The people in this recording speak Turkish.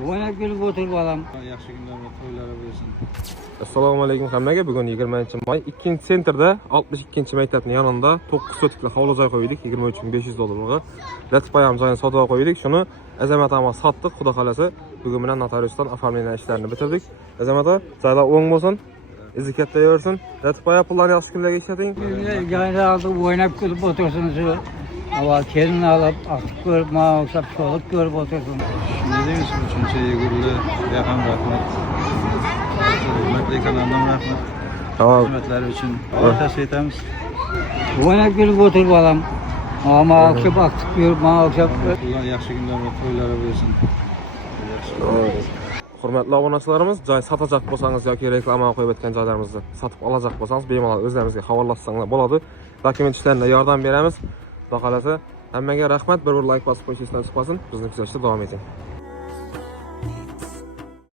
Oynak gülüp otur balam. Yaxshi kunlar va to'ylar bo'lsin. Assalomu alaykum hammaga. Bugun 20-may 2-sentrda 62-maktabning yonida 9 sotikli hovli joy qo'ydik. 23.500 dollarga. Latipayam joyini sotib qo'ydik. Shuni Azamat aka sotdik. Xudo xolasa bugun bilan notariusdan oformlagan ishlarini bitirdik. Azamat aka, joylar o'ng bo'lsin. İzi katta yorsun. Latipaya pullarni yaxshi kunlarga ishlating. Joyda aldık oynak gülüp otursunuz. Ama kelin alıp akıp görüp bana oksap çoluk görüp otursun. Shuningdek, uchinchi yugurli ham rahmat. Hurmatli kanaldan rahmat. Tamam. Xizmatlari uchun ortasi etamiz. Oynak gülüp otur balam. Ama akıp görüp bana oksap. Ular yaxshi kunlar va to'ylar bo'lsin. Hurmatli obunachilarimiz, joy sotacak bo'lsangiz yoki reklama qo'yib o'tgan joylarimizni sotib olacak bo'lsangiz, bemalol o'zlarimizga havolatsangiz bo'ladi. Dokument ishlarida yordam beramiz. Xudo xolasa hammaga rahmat. Bir like bosib qo'yishingizni chiqmasin. Bizni kuzatishda davom eting.